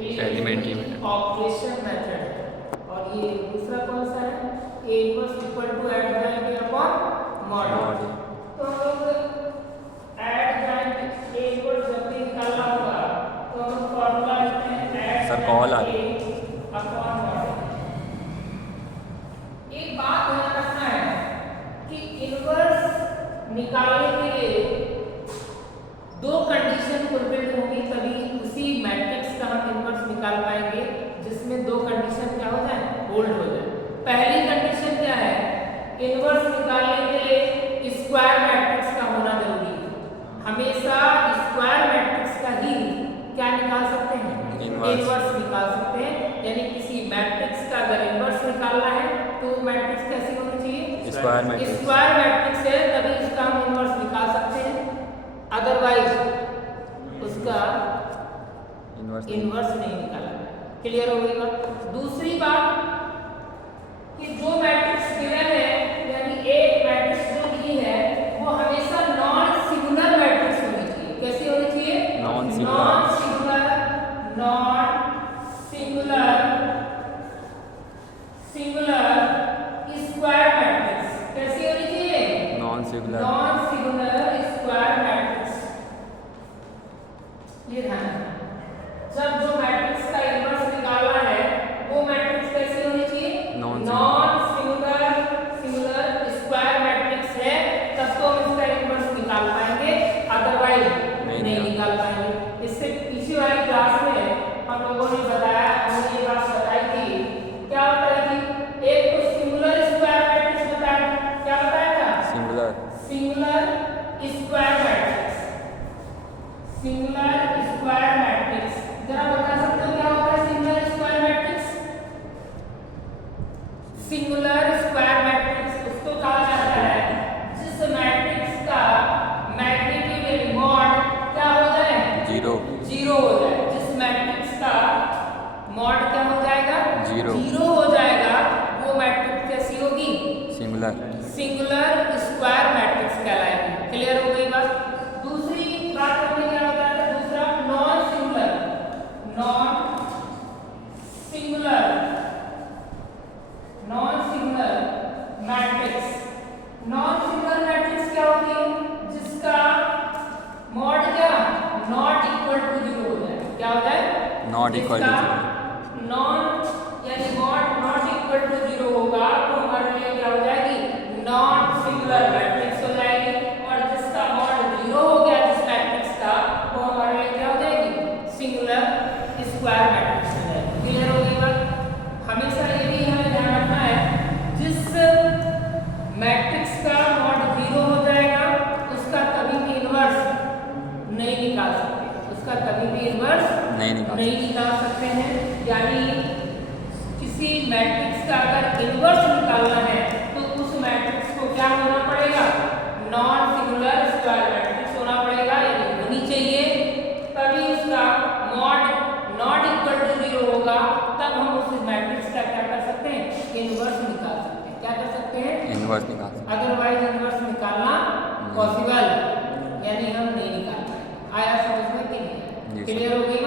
Elementary में operation method है। और ये दूसरा कौन सा है? ए इक्वल्स इक्वल टू ऐड जाएंगे अपॉन मॉड। तो हम लोग ऐड जाएंगे ए इक्वल्स जब भी निकालना होगा तो हम फॉर्मूला लिखते हैं ऐड सर कॉल आ ए रही अपॉन मॉड। एक बात ध्यान रखना है कि इनवर्स निकालने के लिए दो कंडीशन फुलफिल्ड होंगी, तभी उसी मैट्रिक्स का हम इनवर्स निकाल पाएंगे जिसमें दो कंडीशन क्या हो जाए? होल्ड हो जाए। पहली कंडीशन क्या है? इनवर्स निकालने के लिए स्क्वायर मैट्रिक्स का होना जरूरी है। हमेशा स्क्वायर मैट्रिक्स का ही क्या निकाल सकते हैं? इनवर्स निकाल सकते हैं। यानी किसी मैट्रिक्स का अगर इनवर्स निकालना है तो मैट्रिक्स कैसी होनी चाहिए? Square matrix. स्क्वायर मैट्रिक्स है तभी इसका हम इनवर्स निकाल सकते हैं, अदरवाइज उसका इनवर्स नहीं निकाला। क्लियर हो गई बात? दूसरी बात कि जो मैट्रिक्स गिवन है यानी एक मैट्रिक्स जो दी है वो हमेशा नॉन सिंगुलर मैट्रिक्स होनी चाहिए। कैसी होनी चाहिए? Non singular square matrix. कैसी होनी चाहिए? Non singular square matrix. ये ध्यान रखना। जब जो मैट्रिक्स का इनवर्स निकालना है वो मैट्रिक्स कैसी होनी चाहिए? नॉन सिंगुलर स्क्वायर मैट्रिक्स है, तब तो हम इसका इनवर्स निकाल पाएंगे, अदरवाइज नहीं निकाल पाएंगे। इससे पीछे वाली क्लास में हम लोगों ने बताया, हमने ये बात बताई थी। क्या बताई थी? एक तो सिंगुलर स्क्वायर मैट्रिक्स बताया। क्या बताया था? Singular square matrix. Singular square matrix जरा बता सकते हो क्या होता है singular square matrix? Singular square matrix उसको कहा जाता है जिस मैट्रिक्स का मैग्नीट्यूड यानी मॉड क्या हो जाए? जीरो हो जाए। जिस मैट्रिक्स का मॉड क्या हो जाएगा? जीरो हो जाएगा, वो मैट्रिक्स कैसी होगी? सिंगुलर स्क्वायर मैट्रिक्स कहलाएगी। क्लियर हो गई बात? दूसरी बात हमने क्या बताया था? दूसरा non singular matrix. Non singular matrix क्या होती है? जिसका मॉड क्या नॉट इक्वल टू जीरो हो जाए। क्या हो जाए? Not equal to zero. Non यानी mod not equal to zero होगा तो हमारे लिए क्या हो जाएगी? नॉन सिंगुलर मैट्रिक्स हो जाएगी। और जिसका मॉड जीरो हो गया जिस मैट्रिक्स का, वो हमारे लिए क्या हो जाएगी? सिंगुलर स्क्वायर मैट्रिक्स हो जाएगी। क्लियर हो गई बात? हमेशा ये भी हमें ध्यान रखना है, जिस मैट्रिक्स का मॉड जीरो हो जाएगा उसका कभी भी इनवर्स नहीं निकाल सकते। उसका कभी भी इनवर्स नहीं निकाल सकते हैं। यानी किसी मैट्रिक्स का अगर इनवर्स निकालना है तो उस मैट्रिक्स को क्या होना पड़ेगा? नॉन सिंगुलर स्क्वायर मैट्रिक्स होना पड़ेगा, यानी होनी चाहिए। तभी उसका mod not equal to zero होगा, तब हम उस मैट्रिक्स का क्या कर सकते हैं? इनवर्स निकाल सकते हैं। क्या कर सकते हैं? इनवर्स निकाल सकते हैं। अदरवाइज इनवर्स निकालना पॉसिबल यानी हम नहीं निकाल पाएंगे। आया समझ में कि नहीं? क्लियर हो गई?